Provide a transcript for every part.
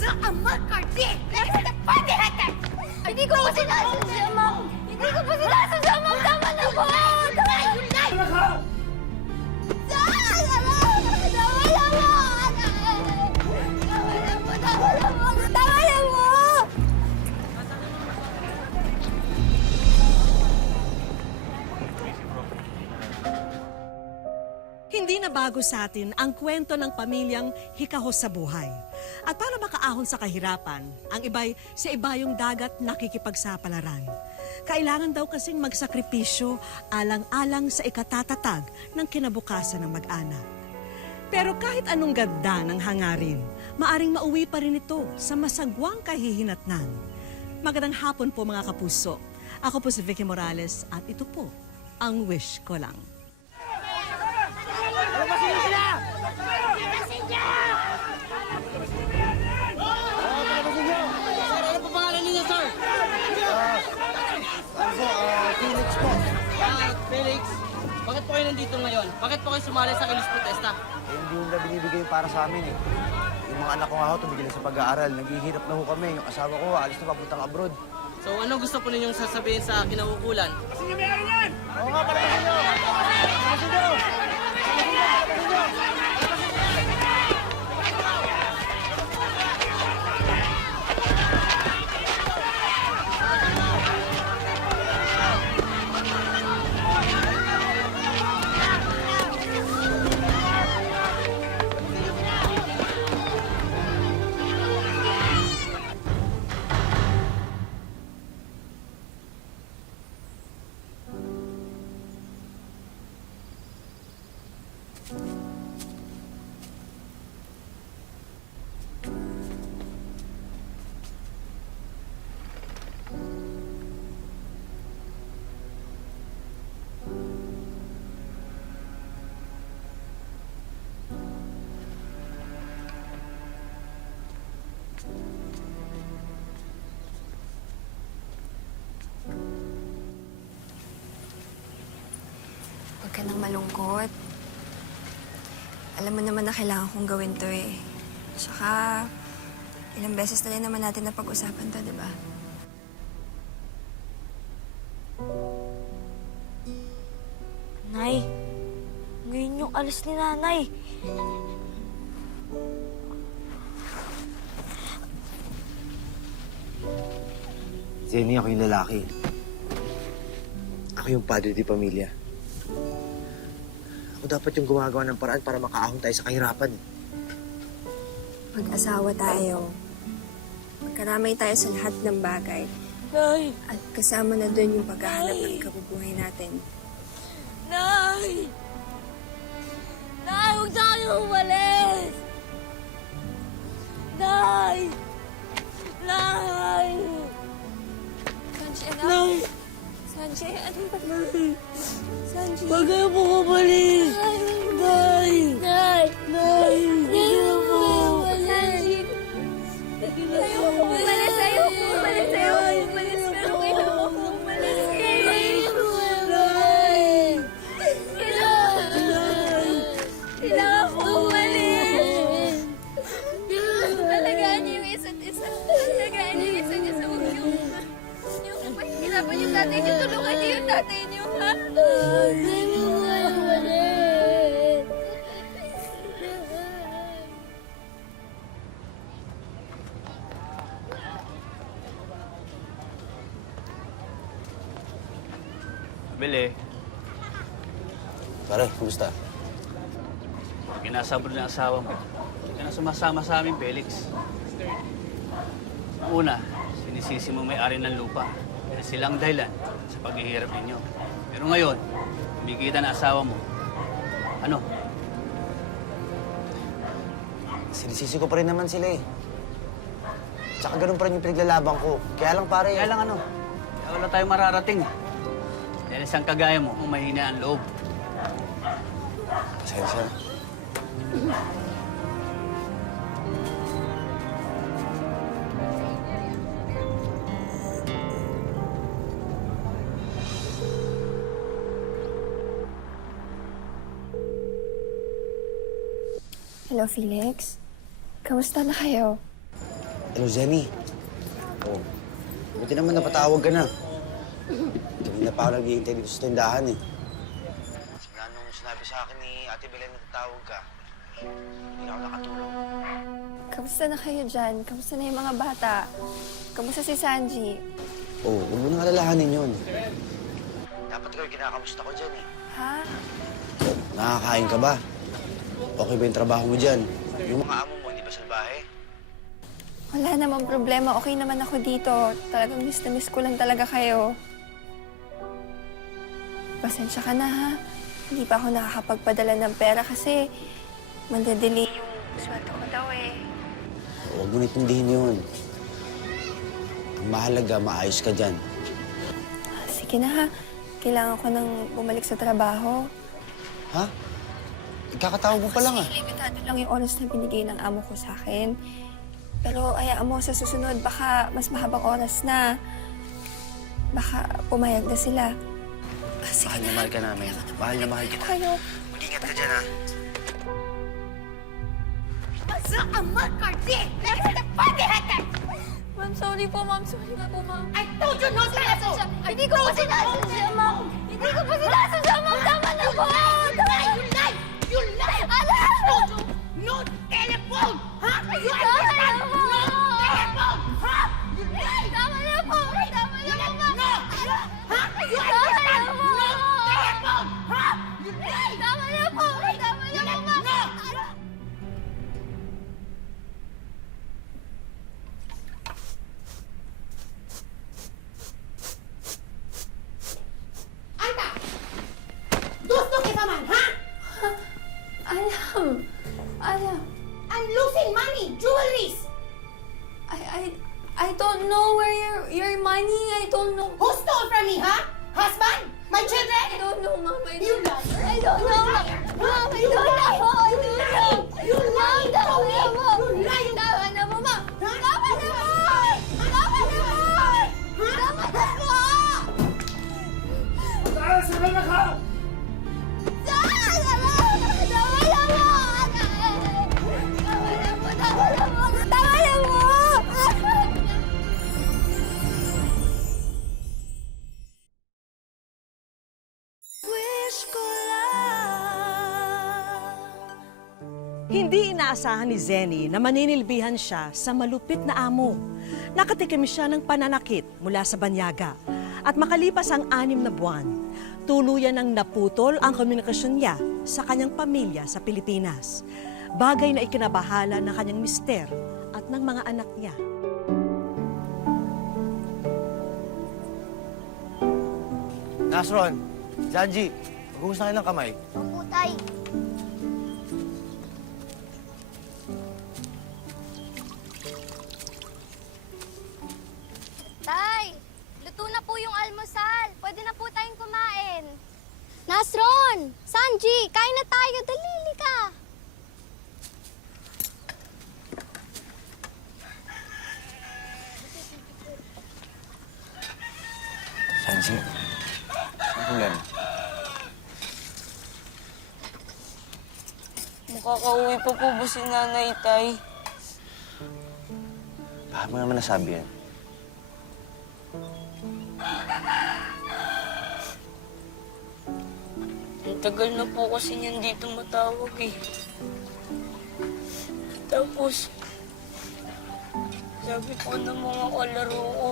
sa Amor Cartier! Basta pwede natin! Hindi ko po sinasadya, ma'am! Hindi ko po sinasadya, ma'am! Tama na po! Tama na po! Tama na po! Tama na po! Tama na po! Tama na po! Tama na po! Hindi na bago sa atin ang kwento ng pamilyang hikahos sa buhay. At para makaahon sa kahirapan, ang iba'y sa ibayong dagat nakikipagsapalaran. Kailangan daw kasing magsakripisyo alang-alang sa ikatatatag ng kinabukasan ng mag-anak. Pero kahit anong ganda ng hangarin, maaring mauwi pa rin ito sa masagwang kahihinatnan. Magandang hapon po mga kapuso. Ako po si Vicky Morales at ito po ang Wish Ko Lang. Felix po. Felix, bakit po kayo nandito ngayon? Bakit po kayo sumali sa Kilos Protesta? Hindi yung na binibigay para sa amin eh. Yung mga anak ko nga ho, tumigil na sa pag-aaral. Naghihirap na ho kami. Yung asawa ko, alis na papuntang abroad. So ano gusto po ninyong sasabihin sa kinauukulan? Oo nga, pala ninyo! Palasin nyo! Huwag ka nang malungkot. Alam mo naman na kailangan kong gawin to eh. Tsaka, ilang beses na rin naman natin na pag-usapan to, di ba? Nay, ngayon yung alis ni Nanay. Jenny, ako yung lalaki. Ako yung padre di pamilya. Ako dapat yung gumagawa ng paraan para makaahon tayo sa kahirapan. Mag-asawa tayo. Magkaramay tayo sa lahat ng bagay. Nay! At kasama na doon yung paghahanap ng kabubuhay natin. Nay! Nay, huwag na kayo umalis! Nay! Nay! Sanji, anak? Nay! Sanji, ano ba? Sanji. Huwag kayo po umalis! Nay! Nay! Nay! Hindi po! Sanji. Ayoko umalis, ayoko umalis, ayoko umalis. Pero kailangan ko umalis. Kailangan ko umalis. Alagaan niyo yung isa't isa. Alagaan niyo yung isa't isa. Huwag niyo. Yung mahihirapan yung tatay niyo. Tulungan niyo yung tatay niyo, ha? Hindi mo kayo umalis! Bili, Pare, kumusta? kinasabot ng asawa mo. Hindi ka na sumasama sa amin, Felix. Una, sinisisi mo may-ari ng lupa. Pero silang dahilan sa paghihirap ninyo. Pero ngayon, kumikita na asawa mo. Ano? Sinisisi ko pa rin naman sila eh. Tsaka ganun pa rin yung pinaglalaban ko. Kaya lang pare... Kaya lang ano? Kaya wala tayong mararating. Dahil isang kagaya mo, kung mahina ang loob. Pasensya. Hello, Felix. Kamusta na kayo? Hello, Zenny. Oh, buti naman napatawag ka na. Kanina pa ako naghihintay dito sa tindahan eh. Simula nung sinabi sa akin ni Ate Belen na tatawag ka, hindi na ako nakatulog. Kamusta na kayo dyan? Kamusta na yung mga bata? Kamusta si Sanji? Oh, huwag mo nang alalahanin yun. Dapat ikaw yung kinakamusta ko dyan eh. Ha? Oh, nakakain ka ba? Okay ba yung trabaho mo dyan? Yung mga amo mo, hindi ba salbahe? Wala namang problema. Okay naman ako dito. Talagang miss na miss ko lang talaga kayo. Pasensya ka na, ha? Hindi pa ako nakakapagpadala ng pera kasi mandadelay yung sweldo ko daw eh. Huwag mo nitindihin yun. Ang mahalaga, maayos ka dyan. Sige na, ha? Kailangan ko nang bumalik sa trabaho. Ha? Ikakatawag mo pa lang ah. Kasi limitado lang yung oras na binigay ng amo ko sa akin. Pero hayaan mo, sa susunod, baka mas mahabang oras na. Baka pumayag na sila. Sige Mahal na mahal ka namin. Mahal na mahal kita. Kayo. Mag-ingat ka dyan, ha? Basta ang McCarthy! Let's the party hacker! Ma'am, sorry po, ma'am. Sorry na po, ma'am. I told you no telephone! Hindi ko po sinasadya, ma'am! Hindi ko po sinasadya, ma'am! Tama na po! You lie! You lie! Ala! I told you no telephone! Ha? You understand? No telephone! Ha? You lie! Tama na po! Tama na po, ma'am! No! Ha? You understand? No telephone! Ha? You lie! Tama na po! Tama na po, ma'am! No! Anta! Gusto kita man, ha? Alam. I'm losing money, jewelries. I don't know where your money. I don't know. Who stole from me, huh? Husband? My children? I don't know, ma'am. You liar. I don't know, ma'am. Ma'am, I don't know. I don't know. You lied to Tama me. na po. You lied. Tama na po, ma'am. Huh? Tama na po. Tama na po. Tama na po. Tama na ka! Hindi inaasahan ni Zenny na maninilbihan siya sa malupit na amo. Nakatikim siya ng pananakit mula sa banyaga. At makalipas ang 6 na buwan, tuluyan ng naputol ang komunikasyon niya sa kanyang pamilya sa Pilipinas. Bagay na ikinabahala ng kanyang mister at ng mga anak niya. Nasron, Zanji, maghuhus na kayo ng kamay. Opo, tay. Tay, luto na po yung almusal. Pwede na po tayong kumain. Nasron! Sanji! Kain na tayo! Dalili ka! Zanji, ano problema? Makakauwi pa po ba si Nanay, Tay? Bakit mo naman nasabi yan? Ang tagal na po kasi niyan dito matawag eh. Tapos, sabi po ng mga kalaro ko,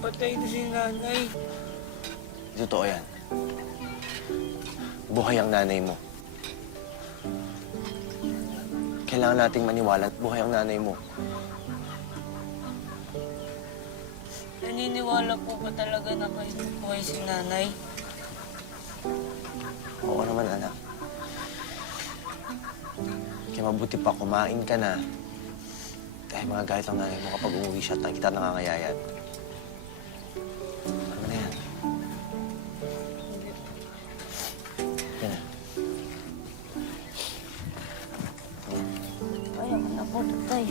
patay na si Nanay. Totoo yan. Buhay ang nanay mo. Kailangan nating maniwala at buhay ang nanay mo. Naniniwala po ba talaga na kayo buhay si Nanay? Oo naman, anak. Kaya mabuti pa kumain ka na. Dahil mga galit ang nanay mo kapag umuwi siya at nakikita nangangayayat. Ano na yan? Yan na. Kaya ka na po, Tay.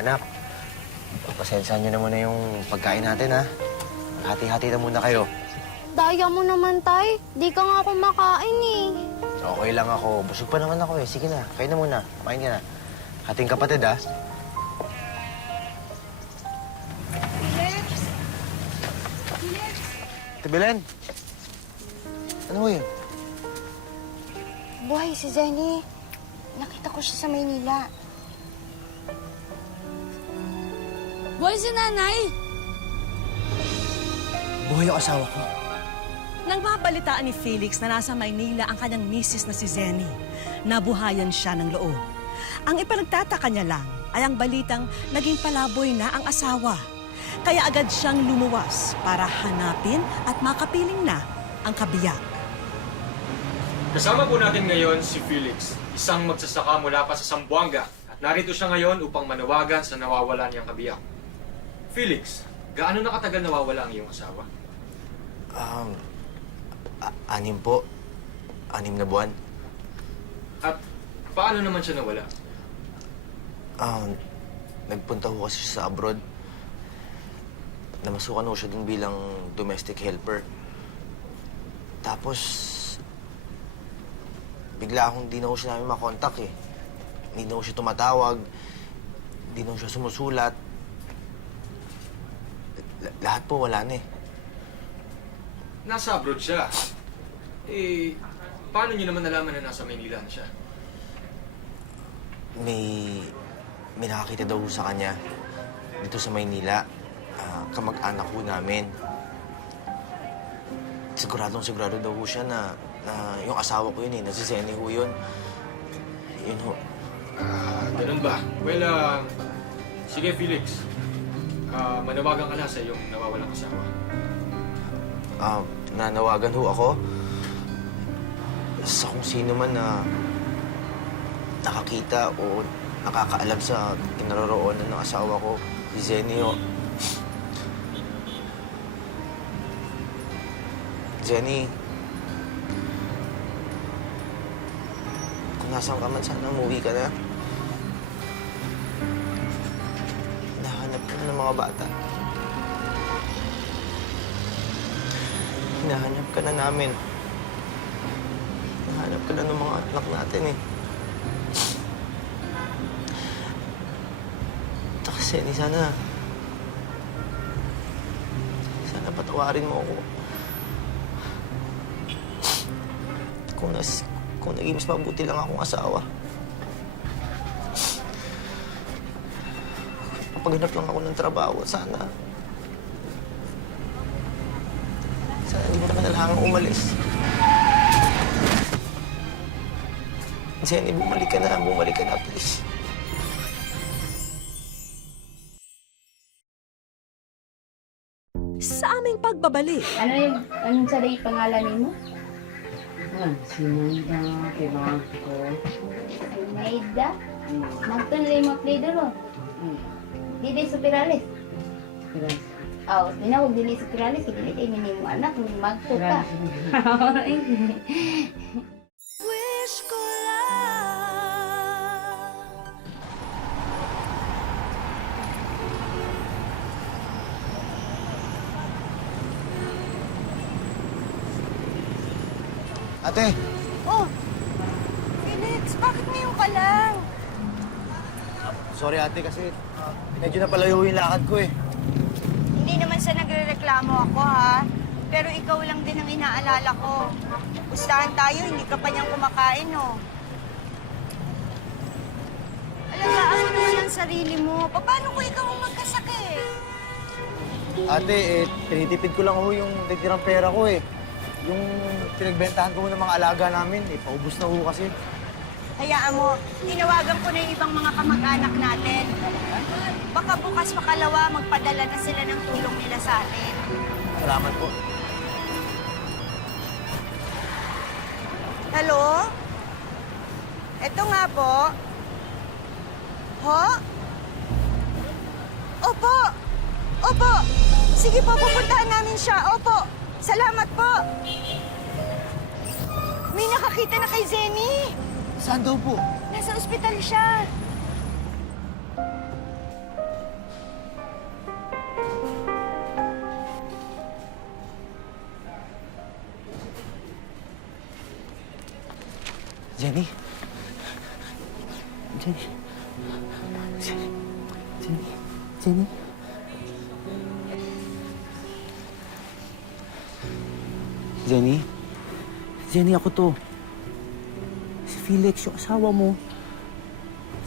anak. Pagpasensyahan niyo na muna yung pagkain natin, ha? Hati-hati na muna kayo. Daya mo naman, Tay. Di ka nga kumakain eh. Okay lang ako. Busog pa naman ako eh. Sige na, kain na muna. Kumain ka na. Hating kapatid, ha? Ate Belen! Ano mo yun? Buhay si Zenny. Nakita ko siya sa Maynila. Buhay si nanay! Buhay yung asawa ko. Nang mabalitaan ni Felix na nasa Maynila ang kanyang misis na si Zenny, nabuhayan siya ng loob. Ang ipinagtataka niya lang ay ang balitang naging palaboy na ang asawa. Kaya agad siyang lumuwas para hanapin at makapiling na ang kabiyak. Kasama po natin ngayon si Felix, isang magsasaka mula pa sa Zamboanga. At narito siya ngayon upang manawagan sa nawawala niyang kabiyak. Felix, gaano na katagal nawawala ang iyong asawa? 6 po. 6 na buwan. At paano naman siya nawala? Nagpunta ko kasi siya sa abroad. Namasukan ko siya dun bilang domestic helper. Tapos, bigla akong di na ko siya namin makontak eh. Hindi na ko siya tumatawag. Hindi na ko siya sumusulat. Lahat po wala na eh. Nasa abroad siya. Eh, paano niyo naman nalaman na nasa Maynila na siya? May nakakita daw sa kanya dito sa Maynila. Kamag-anak ko namin. Sigurado daw ho siya na yung asawa ko yun eh, na si Zenny ho yun. Yun ho. Ganun ba? Well, sige Felix. Manawagan ka na sa iyong nawawalang asawa. Nanawagan ho ako sa kung sino man na nakakita o nakakaalam sa kinaroroonan ng asawa ko, si Zenny ho. Zenny, kung nasaan ka man, sana umuwi ka na. Hinahanap ka na ng mga bata. Hinahanap ka na namin. Hinahanap ka na ng mga anak natin eh. Tsaka Zenny, sana patawarin mo ako. Kung naging mas mabuti lang akong asawa. Paghanap lang ako ng trabaho, sana hindi mo na kailangang umalis. Zenny, bumalik ka na, please. Sa aming pagbabalik, Anong saray pangalan mo? Sinanda, kailangan ko. Maida? Magtunlay mo play Dili sa Pirales. Gracias. Oh, tinawag dili sa Pirales, dili kay mini mo anak, magto ka. wish ko lang. Ate! Oh, Felix, bakit ngayon ka lang? Sorry ate kasi medyo napalayo yung lakad ko eh. Hindi naman sa nagrereklamo ako, ha? Pero ikaw lang din ang inaalala ko. Pustahan tayo, hindi ka pa niyang kumakain, no? Alagaan mo naman ang sarili mo. Paano kung ikaw ang magkasakit? Ate, tinitipid ko lang ho yung nagtirang pera ko eh. Yung pinagbentahan ko ng mga alaga namin, paubos na ho kasi. Hayaan mo, tinawagan ko na yung ibang mga kamag-anak natin. Baka bukas makalawa, magpadala na sila ng tulong nila sa atin. Salamat po. Hello? Ito nga po. Ho? Opo! Opo! Sige po, pupuntahan namin siya. Opo! Salamat po! May nakakita na kay Zenny. Saan daw po? Nasa ospital siya. Jenny? Jenny? Jenny? Jenny? Jenny? Jenny? Jenny, ako to. Si Felix, yung asawa mo.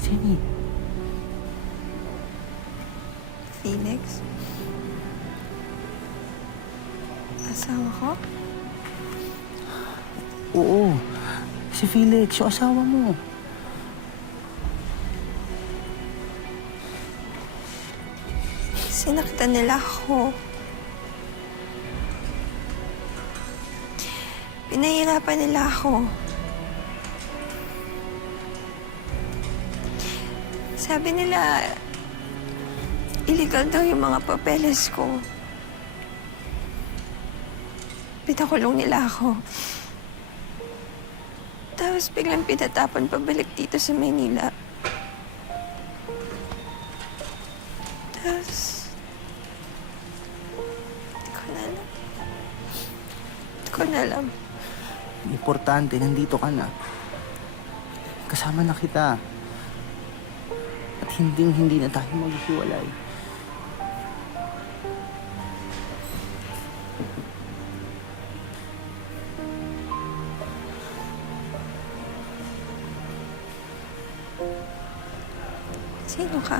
Jenny. Felix? Asawa ko? Oo. Si Felix, yung asawa mo. Sinaktan nila ako. Pinahirapan nila ako. Sabi nila, illegal daw yung mga papeles ko. Pinakulong nila ako. Tapos biglang pinatapon pabalik dito sa Maynila. Tapos, Di ko na alam. Importante, nandito ka na. Kasama na kita. At hindi na tayo maghiwalay. Sino ka?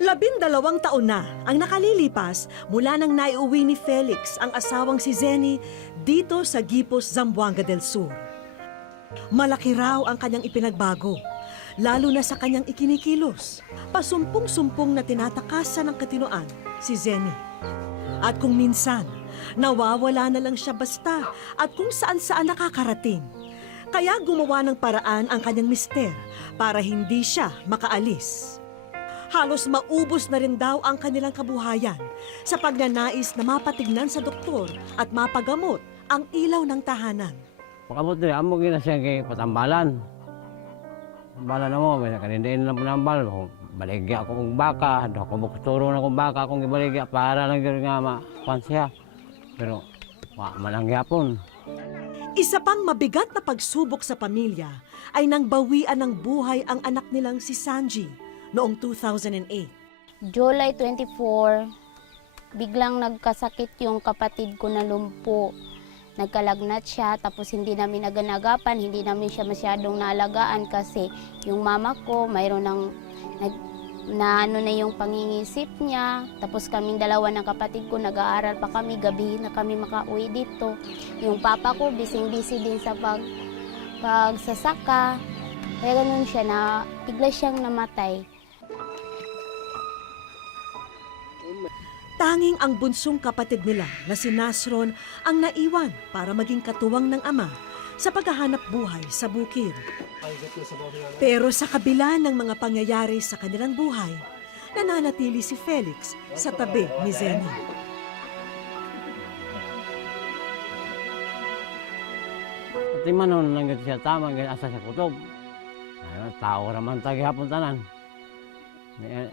Labindalawang taon na ang nakalilipas mula nang naiuwi ni Felix ang asawang si Zenny dito sa Gipos, Zamboanga del Sur. Malaki raw ang kanyang ipinagbago, lalo na sa kanyang ikinikilos. Pasumpong-sumpong na tinatakasan ng katinoan si Zenny. At kung minsan, nawawala na lang siya basta at kung saan-saan nakakarating. Kaya gumawa ng paraan ang kanyang mister para hindi siya makaalis. Halos maubos na rin daw ang kanilang kabuhayan sa pagnanais na mapatignan sa doktor at mapagamot ang ilaw ng tahanan. Pakamot rin, amo gina siya kay patambalan. Tambalan na mo, may nakanindiin lang po ng bal. Baligya ako kong baka, ako buksturo na kong baka akong ibaligya para lang yun nga makuhan siya. Pero, manangya po. Isa pang mabigat na pagsubok sa pamilya ay nang bawian ng buhay ang anak nilang si Sanji noong 2008. July 24, biglang nagkasakit yung kapatid ko na lumpo. Nagkalagnat siya, tapos hindi namin naganagapan, hindi namin siya masyadong naalagaan kasi yung mama ko, mayroon ng na yung pangingisip niya. Tapos kaming dalawa ng kapatid ko, nag-aaral pa kami, gabi na kami makauwi dito. Yung papa ko, busy din sa pagsasaka. Kaya ganun siya na, bigla siyang namatay. Tanging ang bunsong kapatid nila na si Nasron ang naiwan para maging katuwang ng ama sa paghahanap buhay sa bukid. Pero sa kabila ng mga pangyayari sa kanilang buhay, nananatili si Felix sa tabi ni Zenny. At di man nun lang siya tama, asa siya kutob. Tao raman tagi hapon tanan.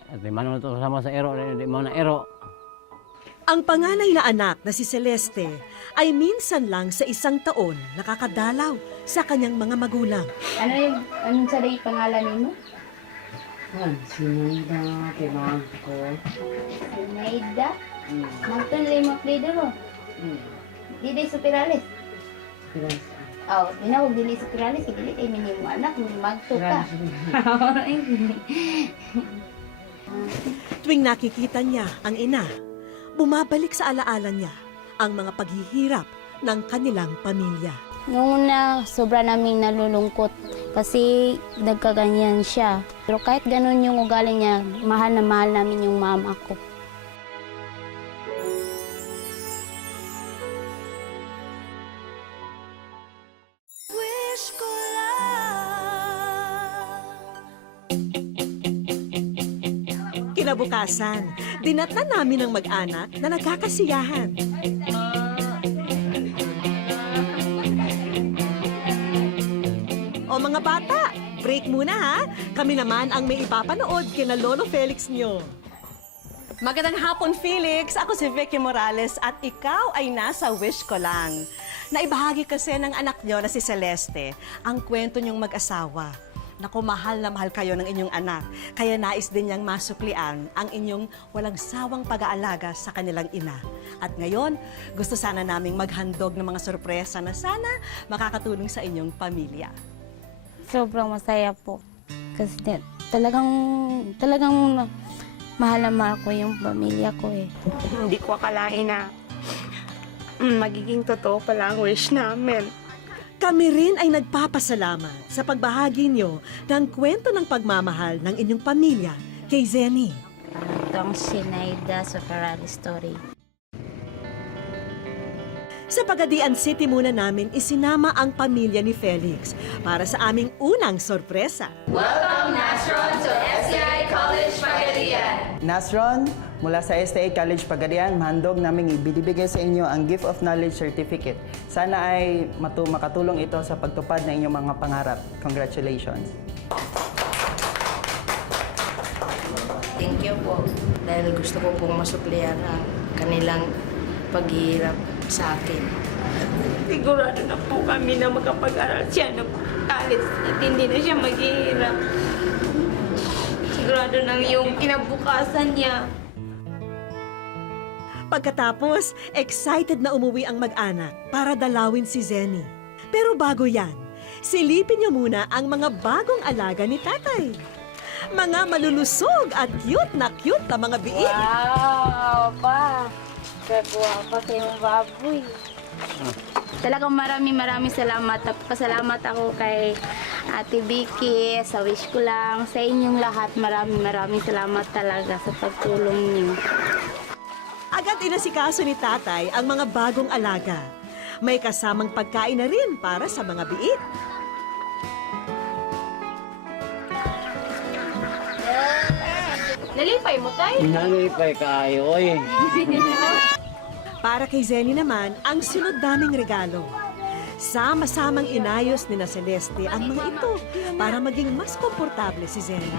At di man nun ito sama sa ero, di mo na ero. Ang panganay na anak na si Celeste ay minsan lang sa isang taon nakakadalaw sa kanyang mga magulang. Anong sa day pangalan mo? Si Naida, kay mama ko. Naida? Magtunlay mo play mo? Dili Superalis? Pilas. Oh, dinawag dili Superalis, dili ay minimo anak, magtuka. Tuwing nakikita niya ang ina, bumabalik sa alaala niya ang mga paghihirap ng kanilang pamilya. Noong una, sobra naming nalulungkot kasi nagkaganyan siya. Pero kahit ganun yung ugali niya, mahal na mahal namin yung mama ko. Kinabukasan, dinatnan namin ang mag-anak na nagkakasiyahan. O mga bata, break muna ha. Kami naman ang may ipapanood kina Lolo Felix nyo. Magandang hapon, Felix. Ako si Vicky Morales at ikaw ay nasa Wish Ko Lang. Naibahagi kasi ng anak nyo na si Celeste ang kwento niyong mag-asawa. Naku, mahal na mahal kayo ng inyong anak. Kaya nais din niyang masuklian ang inyong walang sawang pag-aalaga sa kanilang ina. At ngayon, gusto sana naming maghandog ng mga sorpresa na sana makakatulong sa inyong pamilya. Sobrang masaya po. Kasi talagang mahal na mahal ko yung pamilya ko eh. Hindi ko akalain na magiging totoo pala ang wish namin. Kami rin ay nagpapasalamat sa pagbahagi niyo ng kwento ng pagmamahal ng inyong pamilya kay Zenny. Ito ang Sinaida Soferali story. Sa Pagadian City muna namin isinama ang pamilya ni Felix para sa aming unang sorpresa. Nasron, mula sa STA College Pagadian, mahandog naming ibibigay sa inyo ang Gift of Knowledge Certificate. Sana ay makatulong ito sa pagtupad ng inyong mga pangarap. Congratulations! Thank you po. Dahil gusto ko pong masuklian ang kanilang paghihirap sa akin. Sigurado na po kami na makapag-aral siya ng college at hindi na siya maghihirap. Sigurado na yung kinabukasan niya. Pagkatapos, excited na umuwi ang mag-anak para dalawin si Zenny. Pero bago yan, silipin niyo muna ang mga bagong alaga ni tatay. Mga malulusog at cute na mga biik. Wow, pa! Kagwapa kayong baboy. Talagang maraming salamat. Pasalamat ako kay Ate Vicky, sa Wish Ko Lang, sa inyong lahat. Maraming salamat talaga sa pagtulong niyo. Agad inasikaso ni tatay ang mga bagong alaga. May kasamang pagkain na rin para sa mga biik. Nalipay mo tayo? Nalipay kayo eh. Para kay Zenny naman, ang sunod daming regalo. Sama-samang inayos ni na Celeste ang mga ito para maging mas komportable si Zenny.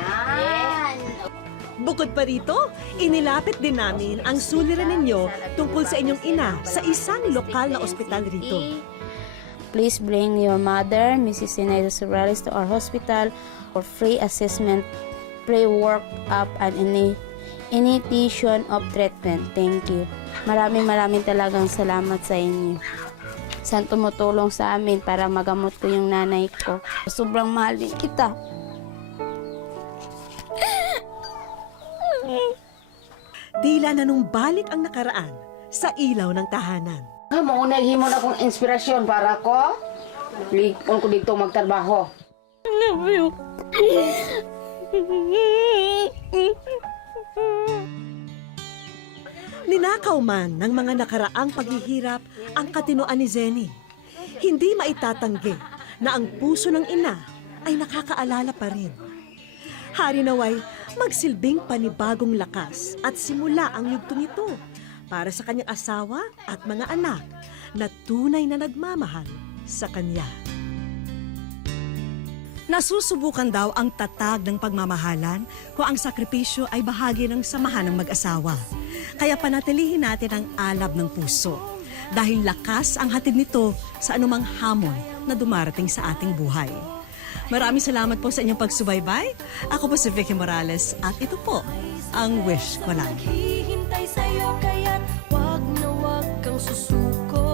Bukod pa rito, inilapit din namin ang suliranin ninyo tungkol sa inyong ina sa isang lokal na ospital rito. Please bring your mother, Mrs. Sinaida Soferali, to our hospital for free assessment, pre-work up, and initiation of treatment. Thank you. Maraming talagang salamat sa inyo. Saan tumutulong sa amin para magamot ko yung nanay ko. Sobrang mahal din kita. Tila nanumbalik ang nakaraan sa ilaw ng tahanan. Maunay himo na akong inspirasyon para ko. Likon ko dito magtrabaho. Ninakaw man ng mga nakaraang paghihirap ang katinoan ni Zenny. Hindi maitatanggi na ang puso ng ina ay nakakaalala pa rin. Hari naway magsilbing panibagong lakas at simula ang yugtong ito para sa kanyang asawa at mga anak na tunay na nagmamahal sa kanya. Nasusubukan daw ang tatag ng pagmamahalan kung ang sakripisyo ay bahagi ng samahan ng mag-asawa. Kaya panatilihin natin ang alab ng puso dahil lakas ang hatid nito sa anumang hamon na dumarating sa ating buhay. Maraming salamat po sa inyong pagsubaybay. Ako po si Vicky Morales at ito po ang Wish Ko Lang. Naghihintay sa'yo kaya't wag na wag kang susuko.